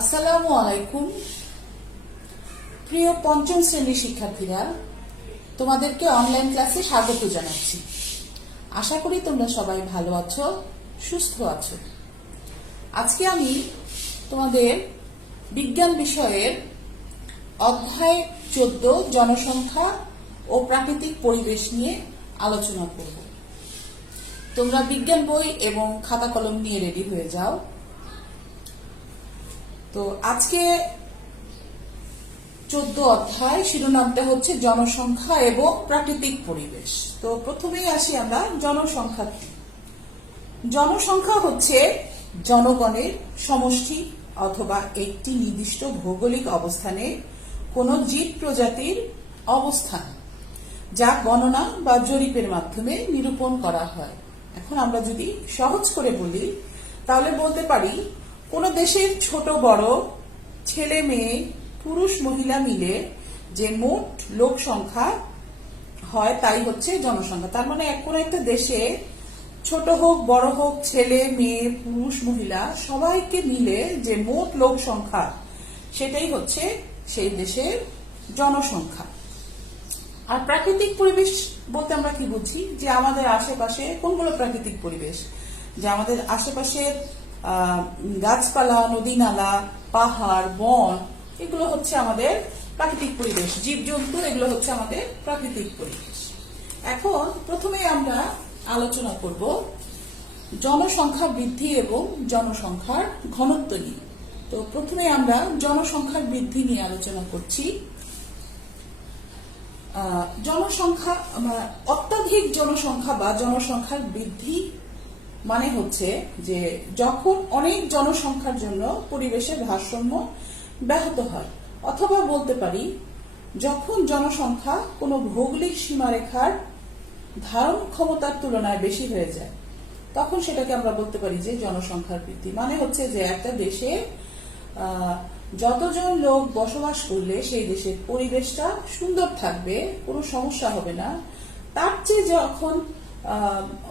আসসালামু আলাইকুম প্রিয় পঞ্চম শ্রেণীর শিক্ষার্থীরা, তোমাদেরকে অনলাইন ক্লাসে স্বাগত জানাচ্ছি। আশা করি তোমরা সবাই ভালো আছো, সুস্থ আছো। আজকে আমি তোমাদের বিজ্ঞান বিষয়ের অধ্যায় 14 জনসংখ্যা ও প্রাকৃতিক পরিবেশ নিয়ে আলোচনা করব। তোমরা বিজ্ঞান বই এবং খাতা কলম নিয়ে রেডি হয়ে যাও। তো আজকে 14 অধ্যায় শিরোনামটা হচ্ছে জনসংখ্যা এবং প্রাকৃতিক পরিবেশ। তো প্রথমেই আসি আমরা জনসংখ্যা কি। জনসংখ্যা হচ্ছে জনগণের সমষ্টি অথবা একটি নির্দিষ্ট ভৌগোলিক অবস্থানে কোন জীব প্রজাতির অবস্থান, যা গণনা বা জরিপের মাধ্যমে নিরূপণ করা হয়। এখন আমরা যদি সহজ করে বলি তাহলে বলতে পারি কোন দেশের ছোট বড় ছেলে মেয়ে পুরুষ মহিলা মিলে যে মোট লোক সংখ্যা হয় তাই হচ্ছে জনসংখ্যা। তার মানে কোন একটা দেশে ছোট হোক বড় হোক ছেলে মেয়ে পুরুষ মহিলা সবাইকে মিলে যে মোট লোক সংখ্যা সেটাই হচ্ছে সেই দেশের জনসংখ্যা। আর প্রাকৃতিক পরিবেশ বলতে আমরা কি বুঝি, যে আমাদের আশেপাশে কোনগুলো প্রাকৃতিক পরিবেশ, যে আমাদের আশেপাশের গাছপালা, নদী নালা, পাহাড়, বন, এগুলো হচ্ছে আমাদের প্রাকৃতিক পরিবেশ। জীবজন্তু, এগুলো হচ্ছে আমাদের প্রাকৃতিক পরিবেশ। এখন প্রথমে আমরা আলোচনা করব জনসংখ্যা বৃদ্ধি এবং জনসংখ্যার ঘনত্ব নিয়ে। তো প্রথমে আমরা জনসংখ্যার বৃদ্ধি নিয়ে আলোচনা করছি। জনসংখ্যা অত্যাধিক জনসংখ্যা বা জনসংখ্যার বৃদ্ধি মানে হচ্ছে যে যখন অনেক জনসংখ্যার জন্য পরিবেশের ভারসাম্য ব্যাহত হয়, অথবা বলতে পারি যখন জনসংখ্যা কোনো ভৌগোলিক সীমারেখার ধারণ ক্ষমতার তুলনায় বেশি হয়ে যায়, তখন সেটাকে আমরা বলতে পারি যে জনসংখ্যার বৃদ্ধি। মানে হচ্ছে যে একটা দেশে যতজন লোক বসবাস করলে সেই দেশের পরিবেশটা সুন্দর থাকবে, কোনো সমস্যা হবে না, তার চেয়ে যখন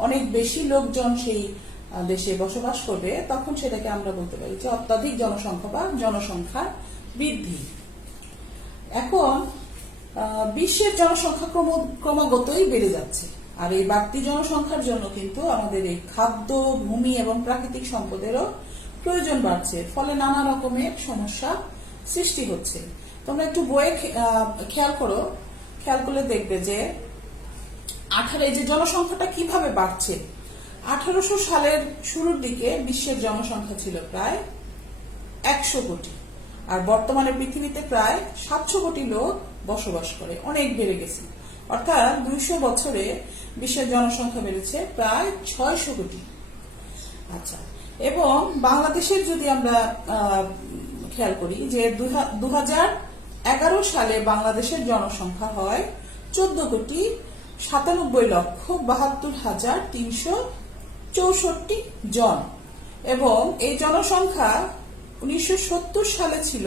অনেক বেশি লোকজন সেই দেশে বসবাস করবে তখন সেটাকে আমরা বলতে পারি যে অত্যাধিক জনসংখ্যা বা জনসংখ্যা বৃদ্ধি। এখন বিশ্বের জনসংখ্যা ক্রমাগতই বেড়ে যাচ্ছে, আর এই বাড়তি জনসংখ্যার জন্য কিন্তু আমাদের এই খাদ্য, ভূমি এবং প্রাকৃতিক সম্পদেরও প্রয়োজন বাড়ছে, ফলে নানা রকমের সমস্যা সৃষ্টি হচ্ছে। তোমরা একটু বইয়ে খেয়াল করলে দেখবে যে এই যে জনসংখ্যাটা কিভাবে বাড়ছে। 1800 সালের শুরুর দিকে বিশ্বের জনসংখ্যা ছিল প্রায় 100 কোটি, আর বর্তমানে পৃথিবীতে প্রায় 700 কোটি লোক বসবাস করে, অনেক বেড়ে গেছে। অর্থাৎ 200 বছরে বিশ্বের জনসংখ্যা বেড়েছে প্রায় 600 কোটি। আচ্ছা, এবং বাংলাদেশের যদি আমরা খেয়াল করি যে 2011 সালে বাংলাদেশের জনসংখ্যা হয় 14,97,72,364 জন, এবং এই জনসংখ্যা 1970 সালে ছিল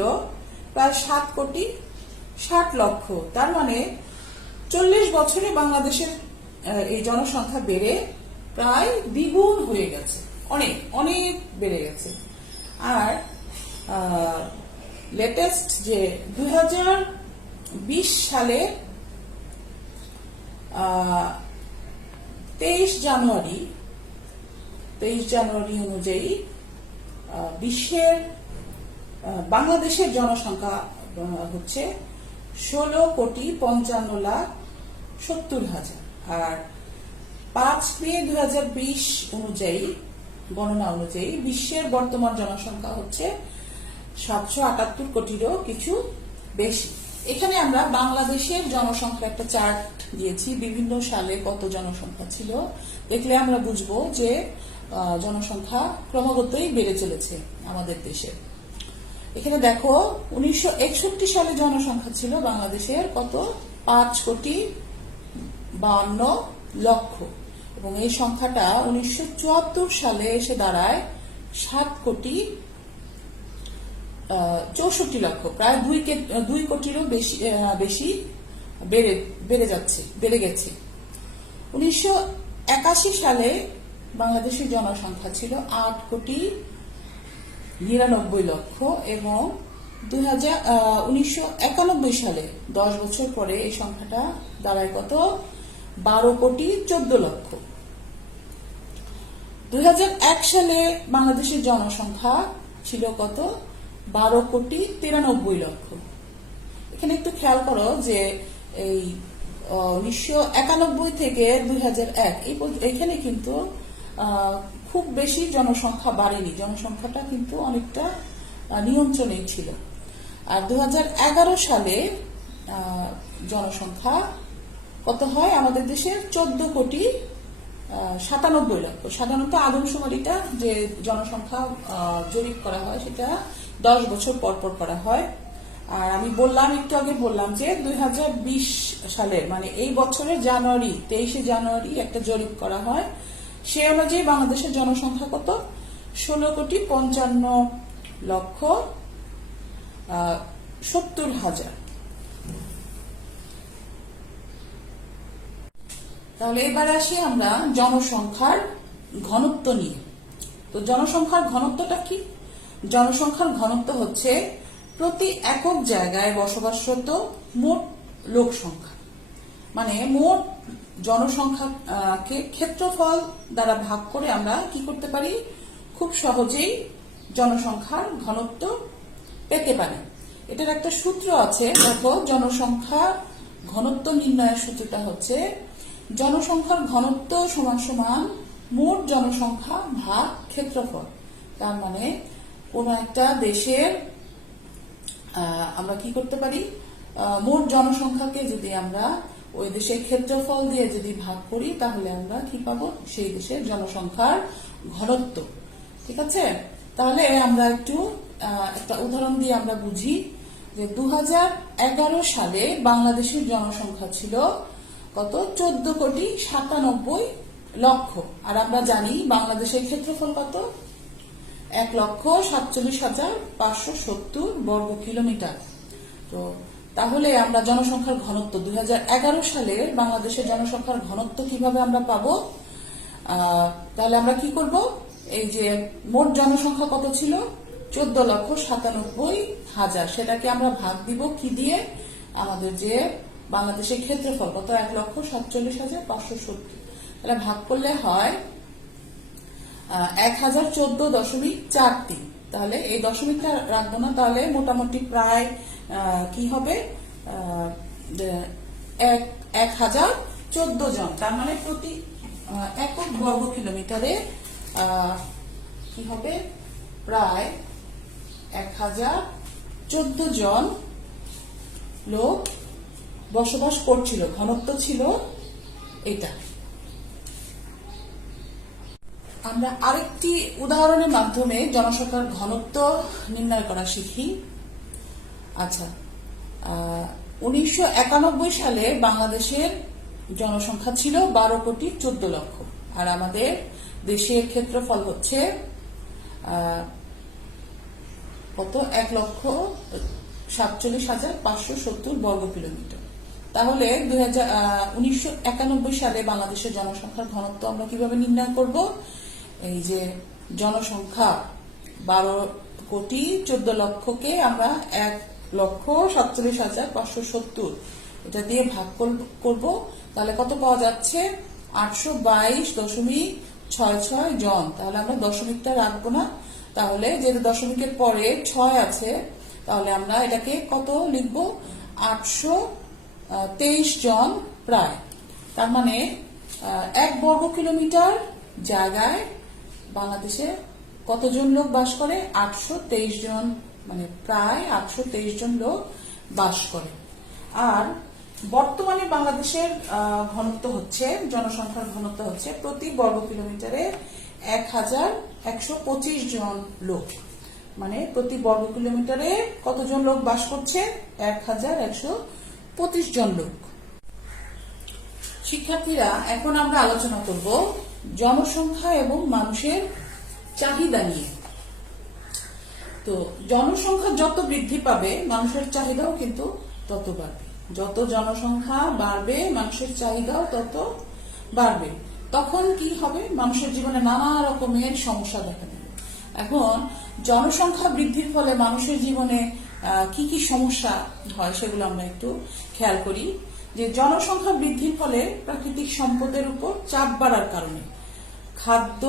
প্রায় 7,60,00,000। তার মানে 40 বছরে বাংলাদেশের এই জনসংখ্যা বেড়ে প্রায় দ্বিগুণ হয়ে গেছে, অনেক অনেক বেড়ে গেছে। আর লেটেস্ট যে 2020 সালে 23 জানুয়ারি অনুযায়ী বিশ্বের বাংলাদেশের জনসংখ্যা হচ্ছে 16,55,70,000, আর 5 মে 2020 অনুযায়ী গণনা অনুযায়ী বিশ্বের বর্তমান জনসংখ্যা হচ্ছে 778 কোটিরও কিছু বেশি। এখানে আমরা বাংলাদেশের জনসংখ্যা একটা চার্ট দিয়েছি, বিভিন্ন সালে কত জনসংখ্যা ছিল, দেখলে আমরা বুঝবো যে জনসংখ্যা ক্রমাগতই বেড়ে চলেছে আমাদের দেশে। এখানে দেখো 1961 সালে জনসংখ্যা ছিল বাংলাদেশের কত, 5,52,00,000, এবং এই সংখ্যাটা 1974 সালে এসে দাঁড়ায় 7,64,00,000, প্রায় 2 কোটিরও বেশি বেড়ে গেছে। 1981 সালে বাংলাদেশের জনসংখ্যা ছিল 8,40,00,000, লক্ষ এবং 1991 সালে 10 বছর পরে এই সংখ্যাটা দাঁড়ায় কত? 12,14,00,000। 2001 সালে বাংলাদেশের জনসংখ্যা ছিল কত? 12,93,00,000। এখানে একটু খেয়াল করো যে এই 1991 থেকে 2001 এইখানে কিন্তু খুব বেশি জনসংখ্যা বাড়েনি, জনসংখ্যাটা কিন্তু অনেকটা নিয়ন্ত্রণেই ছিল। আর 2011 সালে জনসংখ্যা কত হয় আমাদের দেশের? 14,97,00,000। সাধারণত আদমশুমারিটা যে জনসংখ্যা জরিপ করা হয় সেটা 10 বছর পর পর করা হয়। আর আমি বললাম, একটু আগে বললাম যে 2020 সালের মানে এই বছরের 23 জানুয়ারি একটা জরিপ করা হয়। সে অনুযায়ী বাংলাদেশের জনসংখ্যা কত? 16,55,70,000। তাহলে এবার আসি আমরা জনসংখ্যার ঘনত্ব নিয়ে। তো জনসংখ্যার ঘনত্বটা কি? জনসংখ্যার ঘনত্ব হচ্ছে প্রতি একক জায়গায় বসবাসরত মোট লোক সংখ্যা, মানে মোট জনসংখ্যাকে ক্ষেত্রফল দ্বারা ভাগ করে আমরা কি করতে পারি? খুব সহজেই জনসংখ্যার ঘনত্ব পেতে পারি। এটার একটা সূত্র আছে, দেখো। জনসংখ্যা ঘনত্ব নির্ণয়ের সূত্রটা হচ্ছে জনসংখ্যার ঘনত্ব সমান সমান মোট জনসংখ্যা ভাগ ক্ষেত্রফল। তার মানে কোন একটা দেশের আমরা কি করতে পারি? মোট জনসংখ্যাকে যদি আমরা ওই দেশের ক্ষেত্রফল দিয়ে যদি ভাগ করি তাহলে আমরা কি পাবো? সেই দেশের জনসংখ্যার ঘনত্ব। ঠিক আছে? তাহলে আমরা একটা উদাহরণ দিয়ে আমরা বুঝি যে 2011 সালে বাংলাদেশের জনসংখ্যা ছিল কত? 14,97,00,000। আর আমরা জানি বাংলাদেশের ক্ষেত্রফল কত? 1,47,570 বর্গ কিলোমিটার। তো তাহলে আমরা জনসংখ্যার ঘনত্ব 2011 সালে বাংলাদেশের জনসংখ্যার ঘনত্ব কিভাবে আমরা পাবো? তাহলে আমরা কি করব? এই যে মোট জনসংখ্যা কত ছিল? 14,97,000, সেটাকে আমরা ভাগ দিব কি দিয়ে? আমাদের যে বাংলাদেশের ক্ষেত্রফল কত? 1,47,570। তাহলে ভাগ করলে হয় 1014.43। তাহলে এই দশমিকটা রাখবো না, তাহলে মোটামুটি প্রায় কি হবে? 1,014 জন। তার মানে প্রতি একক বর্গ কিলোমিটারে কি হবে? প্রায় 1,014 জন লোক বসবাস করছিল। ঘনত্ব ছিল এটা। আমরা আরেকটি উদাহরণের মাধ্যমে জনসংখ্যার ঘনত্ব নির্ণয় করা শিখি। আচ্ছা, 1991 সালে বাংলাদেশের জনসংখ্যা ছিল 12,14,00,000। আর আমাদের দেশের ক্ষেত্রফল হচ্ছে কত? 1,47,570 বর্গ কিলোমিটার। তাহলে 1991 সালে বাংলাদেশের জনসংখ্যার ঘনত্ব আমরা কিভাবে নির্ণয় করব? এই যে জনসংখ্যা 12,14,00,000কে আমরা 1,47,570 এটা দিয়ে ভাগ করব। তাহলে কত পাওয়া যাচ্ছে? 822.66 জন। তাহলে আমরা দশমিকটা রাখবো না, তাহলে যেহেতু দশমিকের পরে 6 আছে তাহলে আমরা এটাকে কত লিখবো? 823 জন প্রায়। তার মানে 1 বর্গ কিলোমিটার জায়গায় বাংলাদেশে কতজন লোক বাস করে? 823 জন, মানে প্রায় 823 জন লোক বাস করে। আর বর্তমানে বাংলাদেশের ঘনত্ব হচ্ছে, জনসংখ্যার ঘনত্ব হচ্ছে প্রতি বর্গ কিলোমিটারে 1,125 জন লোক। মানে প্রতি বর্গ কিলোমিটারে কতজন লোক বাস করছে? 1,125 জন লোক। শিক্ষার্থীরা, এখন আমরা আলোচনা করব জনসংখ্যা এবং মানুষের চাহিদা নিয়ে। তো জনসংখ্যা যত বৃদ্ধি পাবে মানুষের চাহিদাও কিন্তু তত বাড়বে। যত জনসংখ্যা বাড়বে মানুষের চাহিদাও তত বাড়বে। তখন কি হবে? মানুষের জীবনে নানা রকমের সমস্যা দেখা দেবে। এখন জনসংখ্যা বৃদ্ধির ফলে মানুষের জীবনে কি কি সমস্যা হয় সেগুলো আমরা একটু খেয়াল করি। যে জনসংখ্যা বৃদ্ধির ফলে প্রাকৃতিক সম্পদের উপর চাপ বাড়ার কারণে খাদ্য,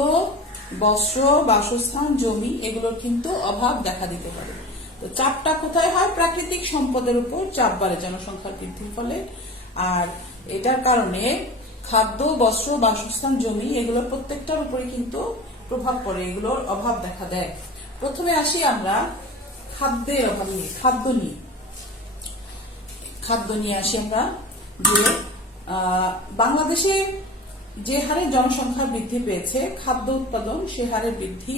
বস্ত্র, বাসস্থান, জমি এগুলোর কিন্তু অভাব দেখা দিতে পারে। তো চাপটা কোথায় হয়? প্রাকৃতিক সম্পদের উপর চাপ বাড়ে জনসংখ্যা বৃদ্ধির ফলে। আর এটার কারণে খাদ্য, বস্ত্র, বাসস্থান, জমি এগুলোর প্রত্যেকটার উপরে কিন্তু প্রভাব পড়ে, এগুলোর অভাব দেখা দেয়। প্রথমে আসি আমরা খাদ্যের অভাব নিয়ে, খাদ্য নিয়ে আসি আমরা। যে বাংলাদেশে যে হারে জনসংখ্যা বৃদ্ধি পেয়েছে, খাদ্য উৎপাদন সে হারে বৃদ্ধি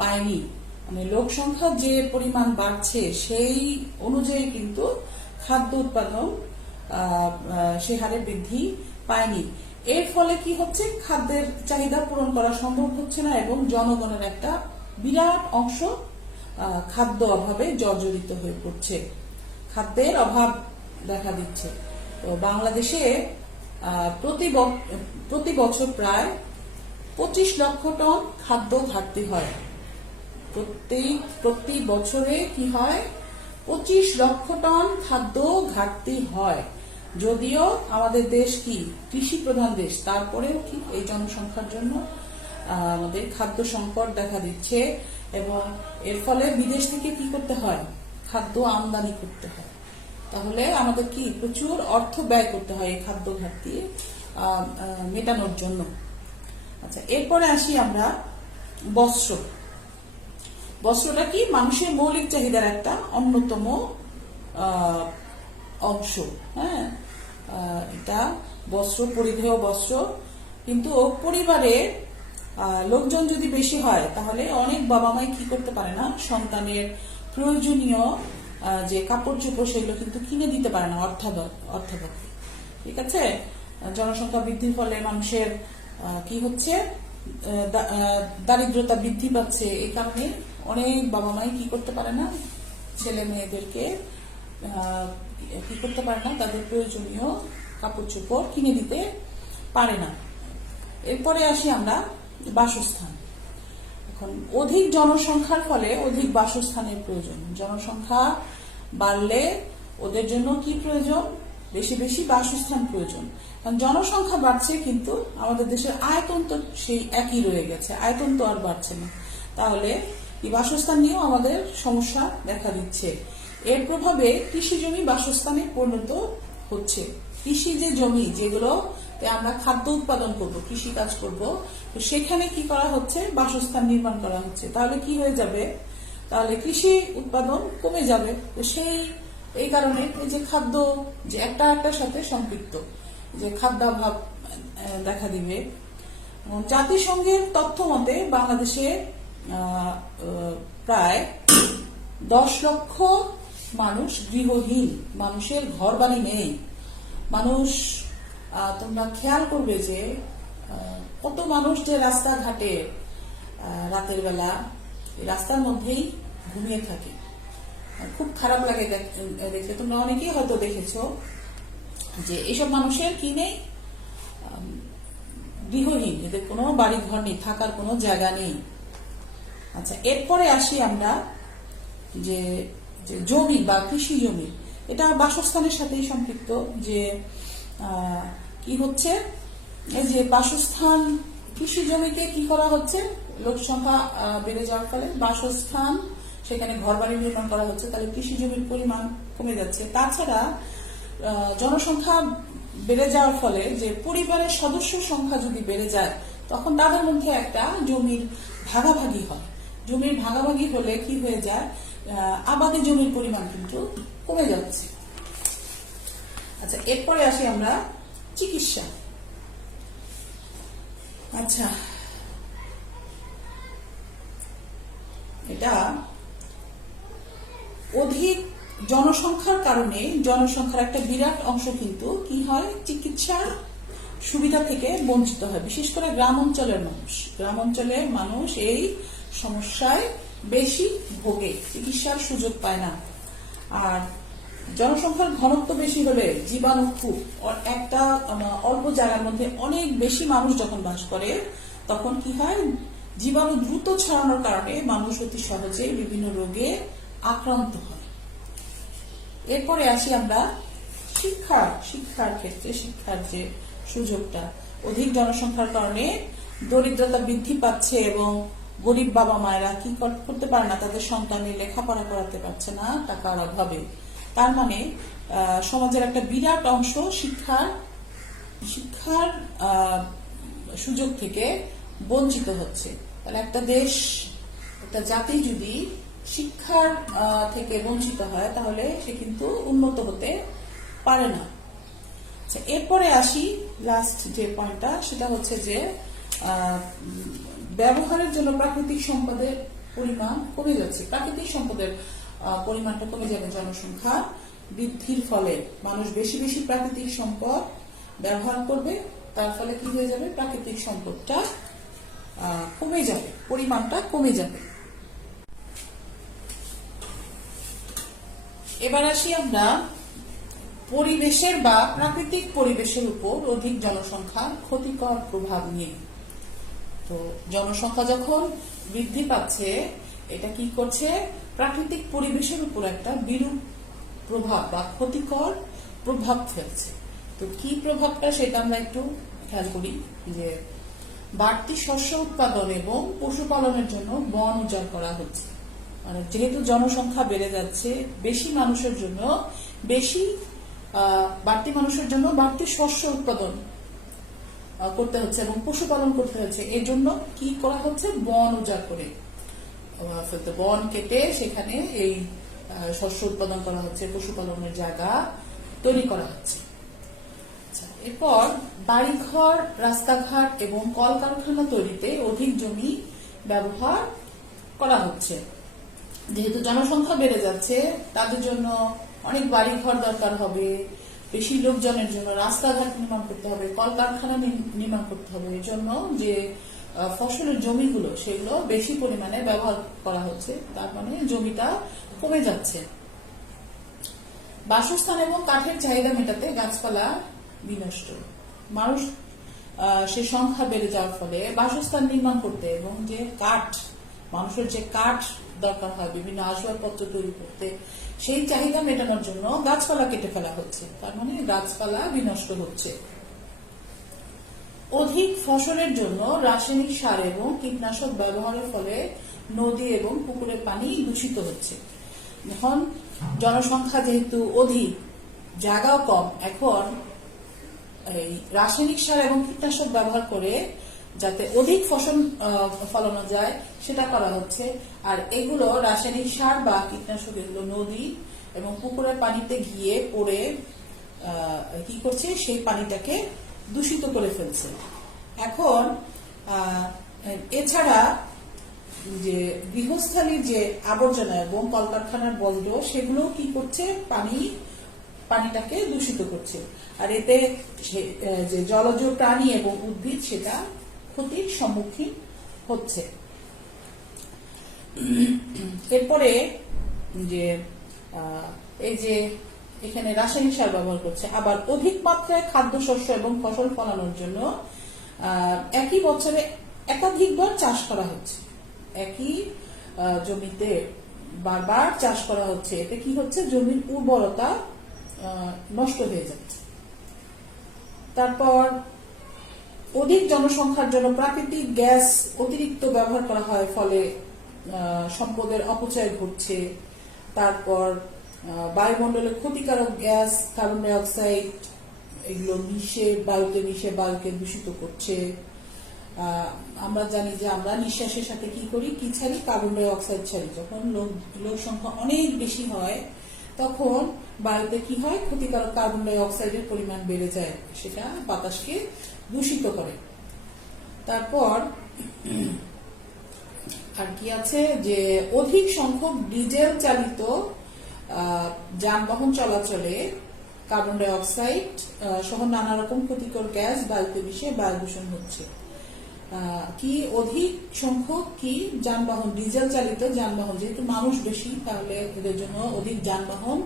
পায়নি। মানে লোক সংখ্যা যে পরিমাণ বাড়ছে সেই অনুযায়ী কিন্তু খাদ্য উৎপাদন সে হারে বৃদ্ধি পায়নি। এর ফলে কি হচ্ছে? খাদ্যের চাহিদা পূরণ করা সম্ভব হচ্ছে না এবং জনগণের একটা বিরাট অংশ খাদ্য অভাবে জর্জরিত হয়ে পড়ছে, খাদ্যের অভাব দেখা দিচ্ছে। তো বাংলাদেশে প্রতি বছর প্রায় 25 লক্ষ টন খাদ্য ঘাটতি হয়। প্রতি বছরে কি হয়? 25 লক্ষ টন খাদ্য ঘাটতি হয়। যদিও আমাদের দেশ কি কৃষি প্রধান দেশ, তারপরেও কি এই জনসংখ্যার জন্য আমাদের খাদ্য সংকট দেখা দিচ্ছে এবং এর ফলে বিদেশ থেকে কি করতে হয়? খাদ্য আমদানি করতে হয়। তাহলে আমাদের কি প্রচুর অর্থ ব্যয় করতে হয় এই খাদ্য ঘাটতি মেটানোর জন্য। আচ্ছা, এরপরে আসি আমরা বস্ত্র। বস্ত্রটা কি? মানুষের মৌলিক চাহিদার একটা অন্যতম অংশ। হ্যাঁ, এটা বস্ত্র, পরিধেয় বস্ত্র। কিন্তু পরিবারে লোকজন যদি বেশি হয় তাহলে অনেক বাবা মাই কি করতে পারে না, সন্তানের প্রয়োজনীয় যে কাপড় চোপড় সেগুলো কিন্তু কিনে দিতে পারে না অর্থাভাবে। ঠিক আছে, জনসংখ্যা বৃদ্ধির ফলে মানুষের কি হচ্ছে? দারিদ্রতা বৃদ্ধি পাচ্ছে। এই কারণে অনেক বাবা মাই কি করতে পারে না, ছেলে মেয়েদেরকে কি করতে পারে না, তাদের প্রয়োজনীয় কাপড় চোপড় কিনে দিতে পারে না। এরপরে আসি আমরা বাসস্থান। এখন অধিক জনসংখ্যার ফলে অধিক বাসস্থানের প্রয়োজন। জনসংখ্যা বাড়লে ওদের জন্য কি প্রয়োজন? বেশি বেশি বাসস্থান প্রয়োজন। কারণ জনসংখ্যা বাড়ছে কিন্তু আমাদের দেশের আয়তন তো সেই একই রয়ে গেছে, আয়তন তো আর বাড়ছে না। তাহলে এই বাসস্থান নিয়েও আমাদের সমস্যা দেখা দিচ্ছে। এর প্রভাবে কৃষি জমি বাসস্থানে পরিণত হচ্ছে। কৃষি যে জমি, যেগুলো আমরা খাদ্য উৎপাদন করব, কৃষি কাজ করব, তো সেখানে কি করা হচ্ছে? বাসস্থান নির্মাণ করা হচ্ছে। তাহলে কি হয়ে যাবে? তাহলে কৃষি উৎপাদন কমে যাবে। তো এই কারণে এই যে খাদ্য যে একটার সাথে সম্পৃক্ত, যে খাদ্যাভাব দেখা দিবে। জাতিসংঘের তথ্য মতে বাংলাদেশে প্রায় 10 লক্ষ মানুষ গৃহহীন, মানুষের ঘর বাড়ি নেই। মানুষ, তোমরা খেয়াল করবে যে কত মানুষ যে রাস্তাঘাটে রাতের বেলা রাস্তার মধ্যেই ঘুমিয়ে থাকে। খুব খারাপ লাগে দেখলে। তোমরা অনেকেই হয়তো দেখেছো যে এইসব মানুষের কি নেই? গৃহহীন, এদের কোনো বাড়ি ঘর নেই, থাকার কোনো জায়গা নেই। আচ্ছা, এরপরে আসি আমরা যে জমি বা কৃষি জমি, এটা বাসস্থানের সাথেই সম্পৃক্ত। যে কি হচ্ছে? এই যে বাসস্থান, কৃষি জমিকে কি করা হচ্ছে? লোক সংখ্যা বেড়ে যাওয়ার ফলে বাসস্থান, সেখানে ঘর বাড়ি নির্মাণ করা হচ্ছে, তাহলে কৃষি জমির পরিমাণ কমে যাচ্ছে। তাছাড়া জনসংখ্যা বেড়ে যাওয়ার ফলে যে পরিবারের সদস্য সংখ্যা যদি বেড়ে যায়, তখন তাদের মধ্যে একটা জমির ভাগাভাগি হয়। জমির ভাগাভাগি হলে কি হয়ে যায়? আবাদি জমির পরিমাণ কিন্তু কমে যাচ্ছে। আচ্ছা, এরপরে আসি আমরা চিকিৎসা। আচ্ছা, এটা অধিক জনসংখ্যার কারণে জনসংখ্যার একটা বিরাট অংশ কিন্তু কি হয়? চিকিৎসার সুবিধা থেকে বঞ্চিত হয়। বিশেষ করে গ্রাম অঞ্চলের মানুষ এই সমস্যায় বেশি ভোগে, চিকিৎসার সুযোগ পায় না। আর জনসংখ্যার ঘনত্ব বেশি হলে জীবাণু খুব, একটা অল্প জায়গার মধ্যে অনেক বেশি মানুষ যখন বাস করে তখন কি হয়? জীবাণু দ্রুত ছড়ানোর কারণে মানুষ অতি সহজে বিভিন্ন রোগে আক্রান্ত হয়। এরপরে আসি আমরা শিক্ষার ক্ষেত্রে। শিক্ষার যে সুযোগটা, অধিক জনসংখ্যার কারণে দরিদ্রতা বৃদ্ধি পাচ্ছে এবং গরিব বাবা মায়েরা কি করতে পারে না, তাদের সন্তানের লেখাপড়া করাতে পারছে না টাকার অভাবে। তার মানে সমাজের একটা বিরাট অংশ শিক্ষার সুযোগ থেকে বঞ্চিত হচ্ছে। তাহলে একটা দেশ, একটা জাতি যদি শিক্ষার থেকে বঞ্চিত হয় তাহলে সে কিন্তু উন্নত হতে পারে না। এরপরে আসি লাস্ট যে পয়েন্টটা, সেটা হচ্ছে যে ব্যবহারের জন্য প্রাকৃতিক সম্পদের পরিমাণ কমে যাচ্ছে। প্রাকৃতিক সম্পদের পরিমাণটা কমে যাবে জনসংখ্যা বৃদ্ধির ফলে। মানুষ বেশি বেশি প্রাকৃতিক সম্পদ ব্যবহার করবে, তার ফলে কি হয়ে যাবে, প্রাকৃতিক সম্পদটা কমে যাবে, পরিমাণটা কমে যাবে। এবার আসি আমরা পরিবেশের বা প্রাকৃতিক পরিবেশের উপর অধিক জনসংখ্যার ক্ষতিকর প্রভাব নিয়ে। তো জনসংখ্যা যখন বৃদ্ধি পাচ্ছে, এটা কি করছে, প্রাকৃতিক পরিবেশের উপর একটা বিরূপ প্রভাব বা ক্ষতিকর প্রভাব ফেলছে। তো কি প্রভাবটা সেটা আমরা একটু খেয়াল করি। যে বাড়তি শস্য উৎপাদন এবং পশুপালনের জন্য বন উজাড় করা হচ্ছে। মানে যেহেতু জনসংখ্যা বেড়ে যাচ্ছে, বেশি মানুষের জন্য বাড়তি শস্য উৎপাদন করতে হচ্ছে এবং পশুপালন করতে হচ্ছে। এর জন্য কি করা হচ্ছে, বন উজাড় করে ফেলতে, বন কেটে সেখানে এই শস্য উৎপাদন করা হচ্ছে, পশুপালনের জায়গা তৈরি করা হচ্ছে। এরপর বাড়িঘর, রাস্তাঘাট এবং কলকারখানা তৈরিতে অধিক জমি ব্যবহার করা হচ্ছে। যেহেতু জনসংখ্যা বেড়ে যাচ্ছে, তাদের জন্য অনেক বাড়িঘর দরকার হবে, বেশি লোকজনের জন্য রাস্তাঘাট নির্মাণ করতে হবে, কলকারখানা নির্মাণ করতে হবে। এর জন্য যে ফসলের জমিগুলো, সেগুলো বেশি পরিমাণে ব্যবহার করা হচ্ছে, তার মানে জমিটা কমে যাচ্ছে। বাসস্থান এবং কাঠের চাহিদা মেটাতে গাছপালা বিনষ্ট। মানুষ সে সংখ্যা বেড়ে যাওয়ার ফলে বাসস্থান নির্মাণ করতে এবং যে মানুষের যে কাঠ দরকার হয় বিভিন্ন আসবাবপত্র তৈরি করতে, সেই চাহিদা মেটানোর জন্য গাছপালা কেটে ফেলা হচ্ছে, তার মানে গাছপালা বিনষ্ট হচ্ছে। অধিক ফসলের জন্য রাসায়নিক সার এবং কীটনাশক ব্যবহারের ফলে নদী এবং পুকুরের পানি দূষিত হচ্ছে। এখন জনসংখ্যা যেহেতু অধিক, জায়গাও কম, এখন এই রাসায়নিক সার এবং কীটনাশক ব্যবহার করে যাতে অধিক ফসল ফলানো যায় সেটা করা হচ্ছে। আর এগুলো রাসায়নিক সার বা কীটনাশক এগুলো নদী এবং পুকুরের পানিতে গিয়ে পড়ে কি করছে, সেই পানিটাকে দূষিত করে ফেলছে। এখন এছাড়া যে গৃহস্থালীর যে আবর্জনা এবং কলকারখানার বর্জ্য, সেগুলো কি করছে, পানিটাকে দূষিত করছে। আর এতে যে জলজ প্রাণী এবং উদ্ভিদ সেটা ক্ষতির সম্মুখীন হচ্ছে। এরপরে যে এই যে এখানে রাসায়নিক সার ব্যবহার করছে, আবার অধিক মাত্রায় খাদ্যশস্য এবং ফসল ফলানোর জন্য একই বছরে একাধিকবার চাষ করা হচ্ছে। একই জমিতে বারবার চাষ করা হচ্ছে, এতে কি হচ্ছে, জমির উর্বরতা নষ্ট হয়ে যাচ্ছে। তারপর অধিক জনসংখ্যার জন্য প্রাকৃতিক গ্যাস অতিরিক্ত ব্যবহার করা হয়, ফলে সম্পদের অপচয় ঘটছে। তারপর বায়ুমণ্ডলে ক্ষতিকারক গ্যাস, কার্বন ডাই অক্সাইড, এগুলো বায়ুকে দূষিত করছে। আমরা জানি যে আমরা নিঃশ্বাসের সাথে কি ছাড়ি, কার্বন ডাই অক্সাইড ছাড়ি। যখন লোক সংখ্যা অনেক বেশি হয়, তখন বায়ুতে কি হয়, ক্ষতিকারক কার্বন ডাই অক্সাইডের পরিমাণ বেড়ে যায়, সেটা বাতাসকে দূষিত করে। তারপর আর কি আছে, যে অধিক সংখ্যক ডিজেল চালিত যানবাহন চলাচলে কার্বন ডাই অক্সাইড সহ নানা রকম ক্ষতিকর গ্যাস বায়ুতে মিশে বায়ু দূষণ হচ্ছে। অধিক সংখ্যক যানবাহন, ডিজেল চালিত যানবাহন, যেহেতু মানুষ বেশি, তাহলে এদের জন্য অধিক যানবাহন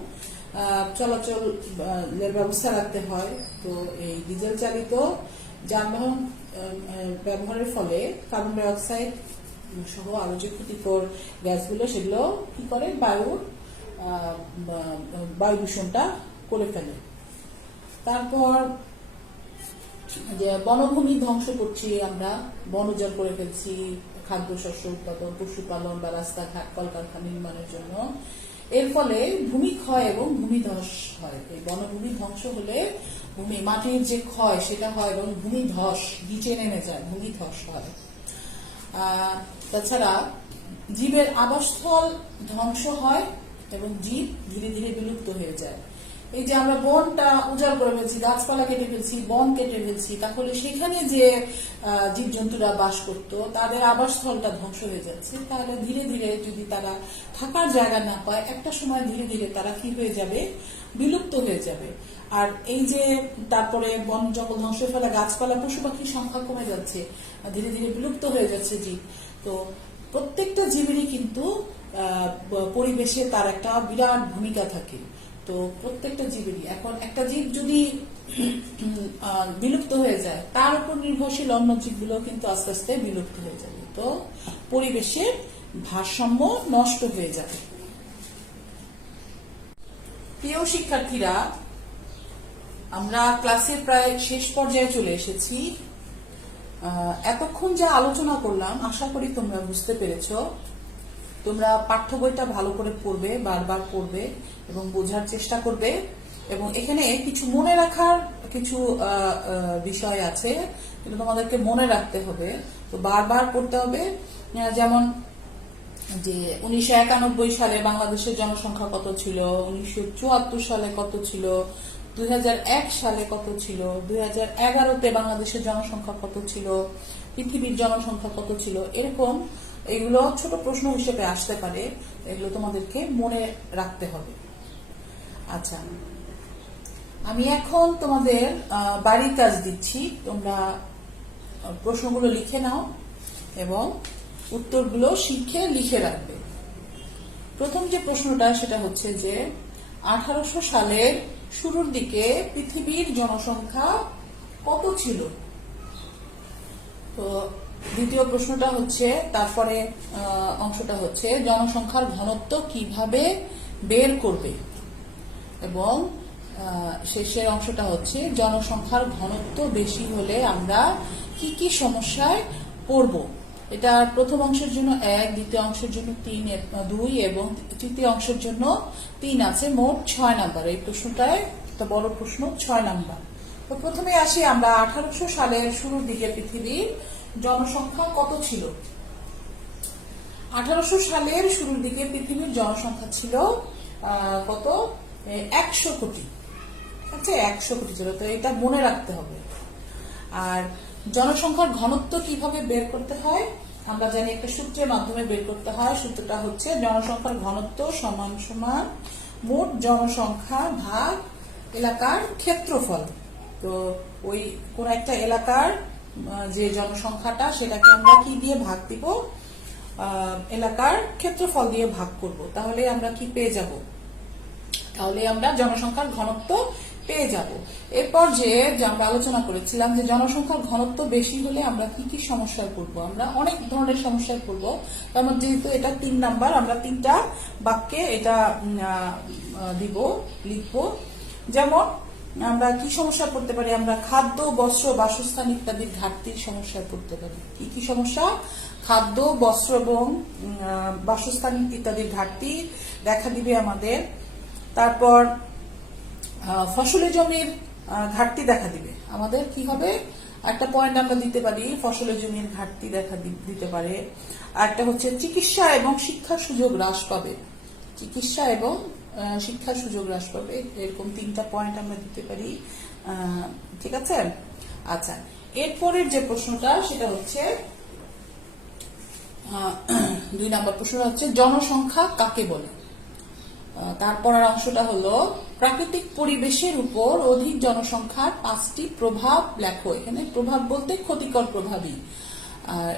চলাচলের ব্যবস্থা রাখতে হয়। তো এই ডিজেল চালিত যানবাহন ব্যবহারের ফলে কার্বন ডাই অক্সাইড সহ আরো যে ক্ষতিকর গ্যাসগুলো সেগুলো কি করে বায়ু দূষণটা করে ফেলে। তারপর যে বনভূমি ধ্বংস করছি আমরা, বন উজাড় করে ফেলছি খাদ্য শস্য উৎপাদন, পশুপালন বা রাস্তাঘাট কলকারখানা নির্মাণের জন্য। এর ফলে ভূমিক্ষয় এবং ভূমিধস হয়। এই বনভূমি ধ্বংস হলে মাটির যে ক্ষয় সেটা হয় এবং ভূমিধস, নিচে নেমে যায়, ভূমিধস হয়। তাছাড়া জীবের আবাসস্থল ধ্বংস হয় এবং জীব ধীরে ধীরে বিলুপ্ত হয়ে যায়। এই যে আমরা বনটা উজাড় করে ফেলছি, গাছপালা কেটে ফেলছি, বন কেটে ফেলছি, তাহলে সেখানে যে জীবজন্তুরা বাস করত তাদের আবাসস্থলটা ধ্বংস হয়ে যাচ্ছে। তাহলে ধীরে ধীরে যদি তারা থাকার জায়গা না পায়, একটা সময় ধীরে ধীরে তারা কি হয়ে যাবে, বিলুপ্ত হয়ে যাবে। আর এই যে তারপরে বন জঙ্গল ধ্বংস হয়ে ফেলা, গাছপালা, পশু পাখির সংখ্যা কমে যাচ্ছে, ধীরে ধীরে বিলুপ্ত হয়ে যাচ্ছে জীব। তো প্রত্যেকটা জীবেরই কিন্তু পরিবেশে তার একটা বিরাট ভূমিকা থাকে। তো প্রত্যেকটা জীবেরই, এখন একটা জীব যদি বিলুপ্ত হয়ে যায়, তার উপর নির্ভরশীল অন্য জীবগুলো কিন্তু আস্তে আস্তে বিলুপ্ত হয়ে যাবে। তো পরিবেশের ভারসাম্য নষ্ট হয়ে যাবে। প্রিয় শিক্ষার্থীরা, আমরা ক্লাসের প্রায় শেষ পর্যায়ে চলে এসেছি। এতক্ষণ যা আলোচনা করলাম আশা করি তোমরা বুঝতে পেরেছো। তোমরা পাঠ্য বইটা ভালো করে পড়বে, বারবার পড়বে এবং বোঝার চেষ্টা করবে। এবং এখানে কিছু মনে রাখার কিছু বিষয় আছে, যেটা তোমাদেরকে মনে রাখতে হবে। তো বারবার পড়তে হবে। যেমন যে 1991 সালে বাংলাদেশের জনসংখ্যা কত ছিল, 1974 সালে কত ছিল, 2001 সালে কত ছিল, 2011-তে বাংলাদেশের জনসংখ্যা কত ছিল, পৃথিবীর জনসংখ্যা কত ছিল, এরকম এগুলো ছোট প্রশ্ন হিসেবে আসতে পারে। এগুলো তোমাদেরকে মনে রাখতে হবে। আচ্ছা, আমি এখন তোমাদের বাড়ির কাজ দিচ্ছি। তোমরা প্রশ্নগুলো লিখে নাও এবং উত্তরগুলো শিখে লিখে রাখবে। প্রথম যে প্রশ্নটা সেটা হচ্ছে যে 1800 সালের শুরুর দিকে পৃথিবীর জনসংখ্যা কত ছিল। তো দ্বিতীয় প্রশ্নটা হচ্ছে, তারপরে অংশটা হচ্ছে জনসংখ্যার ঘনত্ব কিভাবে বের করবে, এবং শেষের অংশটা হচ্ছে জনসংখ্যার ঘনত্ব বেশি হলে আমরা কি কি সমস্যায় পড়ব। এটা প্রথম অংশের জন্য 1, দ্বিতীয় অংশের জন্য 2 এবং তৃতীয় অংশের জন্য 3 আছে, মোট 6 নাম্বার। এই প্রশ্নটায় একটা বড় প্রশ্ন, 6 নাম্বার। তো প্রথমে আসি আমরা 1800 সালের শুরুর দিকে পৃথিবীর জনসংখ্যা কত ছিল। 1800 সালের শুরুর দিকে পৃথিবীর জনসংখ্যা ছিল কত, 100 কোটি। আচ্ছা, 100 কোটি ছিল। তো এটা মনে রাখতে হবে। আর জনসংখ্যার ঘনত্ব কিভাবে বের করতে হয় আমরা জানি, একটা সূত্রের মাধ্যমে বের করতে হয়। সূত্রটা হচ্ছে জনসংখ্যার ঘনত্ব সমান সমান মোট জনসংখ্যা ভাগ এলাকার ক্ষেত্রফল। তো ওই কোন একটা এলাকার যে জনসংখ্যাটা সেটাকে আমরা কি দিয়ে ভাগ দিব, এলাকার ক্ষেত্রফল দিয়ে ভাগ করব। তাহলে আমরা কি পেয়ে যাব, তাহলে আমরা জনসংখ্যার ঘনত্ব পেয়ে যাব। এরপর যে আমরা আলোচনা করেছিলাম যে জনসংখ্যার ঘনত্ব বেশি হলে আমরা কি কি সমস্যায় পড়বো, আমরা অনেক ধরনের সমস্যায় পড়বো। তার যেহেতু এটা 3 নাম্বার, আমরা 3টা বাক্যে এটা লিখবো। যেমন আমরা কি সমস্যা পড়তে পারি, আমরা খাদ্য, বস্ত্র, বাসস্থান ইত্যাদির ঘাটতির সমস্যায় পড়তে পারি। কি কি সমস্যা, খাদ্য, বস্ত্র এবং বাসস্থান ইত্যাদির ঘাটতি দেখা দিবে আমাদের। তারপর ফসলি জমির ঘাটতি দেখা দিবে আমাদের। কি হবে, একটা পয়েন্ট আমরা দিতে পারি, ফসলি জমির ঘাটতি দেখা দিতে পারে। আর একটা হচ্ছে চিকিৎসা এবং শিক্ষার সুযোগ হ্রাস পাবে, চিকিৎসা এবং শিক্ষার সুযোগ হ্রাস পাবে। এরকম 3টা পয়েন্ট আমরা দিতে পারি। ঠিক আছে। আচ্ছা, এরপরের যে প্রশ্নটা সেটা হচ্ছে 2 নম্বর প্রশ্নটা হচ্ছে জনসংখ্যা কাকে বলে। তারপরের অংশটা হলো প্রাকৃতিক পরিবেশের উপর অধিক জনসংখ্যার 5টি প্রভাব লেখো। এখানে প্রভাব বলতে ক্ষতিকর প্রভাবই।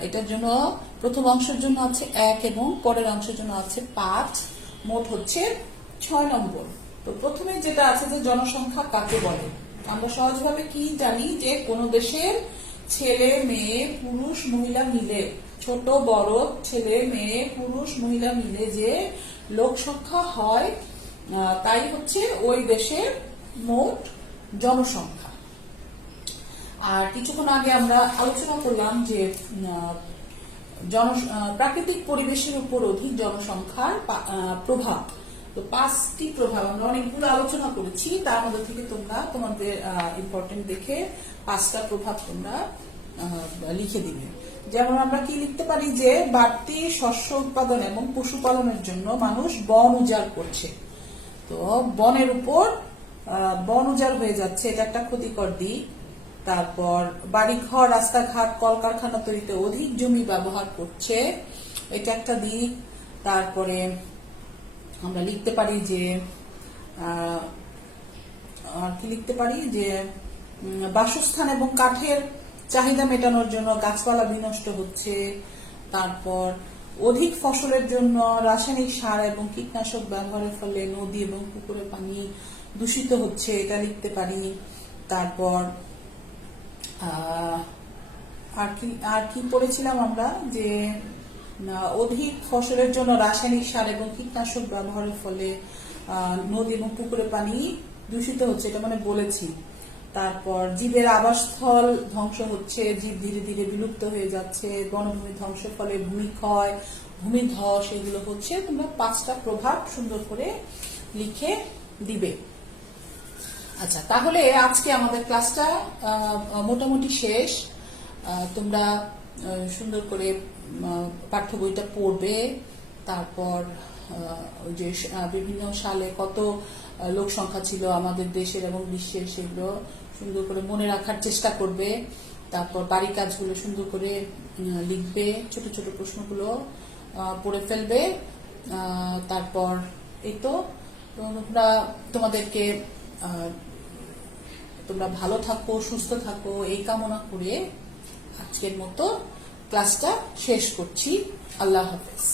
এটার জন্য প্রথম অংশের জন্য আছে 1 এবং পরের অংশের জন্য আছে 5, মোট হচ্ছে 6 নম্বর। তো প্রথমে যেটা আছে যে জনসংখ্যা কাকে বলে, আমরা সহজভাবে কি জানি যে কোন দেশের ছেলে মেয়ে পুরুষ মহিলা মিলে ছোট বড় ছেলে মেয়ে পুরুষ মহিলা মিলে যে লোক সংখ্যা হয় তাই হচ্ছে ওই দেশের মোট জনসংখ্যা। আর কিছুক্ষণ আগে আমরা আলোচনা করলাম যে প্রাকৃতিক পরিবেশের উপর অধিক জনসংখ্যার প্রভাব। তো 5টি প্রভাব আমরা অনেকগুলো আলোচনা করেছি, তার মধ্যে থেকে তোমরা তোমাদের ইম্পর্টেন্ট দেখে 5টা প্রভাব তোমরা লিখে দিবে। যেমন আমরা কি লিখতে পারি যে বাড়তি শস্য উৎপাদন এবং পশুপালনের জন্য মানুষ বন উজাড় করছে। তো বনের উপর বন উজাড় হয়ে যাচ্ছে, এটা একটা ক্ষতিকর দিক। তারপর বাড়িঘর, রাস্তাঘাট, কলকারখানা তৈরিতে অধিক জমি ব্যবহার করছে, এটা একটা দিক। তারপরে আমরা লিখতে পারি যে কি লিখতে পারি যে বাসস্থান এবং কাঠের চাহিদা মেটানোর জন্য গাছপালা বিনষ্ট হচ্ছে। তারপর অধিক ফসলের জন্য রাসায়নিক সার এবং কীটনাশক ব্যবহারের ফলে নদী এবং পুকুরের পানি দূষিত হচ্ছে, এটা লিখতে পারি। তারপর আর কি পড়েছিলাম আমরা যে অধিক ফসলের জন্য রাসায়নিক সার এবং কীটনাশক ব্যবহারের ফলে নদী এবং পুকুরের পানি দূষিত হচ্ছে, এটা মানে বলেছি। তারপর জীবের আবাসস্থল ধ্বংস হচ্ছে, জীব ধীরে ধীরে বিলুপ্ত হয়ে যাচ্ছে, বনভূমি ধ্বংসের ফলে ভূমিক্ষয়, ভূমিধস এগুলো হচ্ছে। তোমরা 5টা প্রভাব সুন্দর করে লিখে দিবে। আচ্ছা, তাহলে আজকে আমাদের ক্লাসটা মোটামুটি শেষ। তোমরা সুন্দর করে পাঠ্য বইটা পড়বে। তারপর ওই যে বিভিন্ন সালে কত লোক সংখ্যা ছিল আমাদের দেশের এবং বিশ্বের, সেগুলো সুন্দর করে মনে রাখার চেষ্টা করবে। তারপর বাড়ি কাজগুলো সুন্দর করে লিখবে, ছোট ছোট প্রশ্নগুলো পড়ে ফেলবে। তারপর এই তো তোমরা ভালো থাকো, সুস্থ থাকো, এই কামনা করে আজকের মতো ক্লাসটা শেষ করছি। আল্লাহ হাফেজ।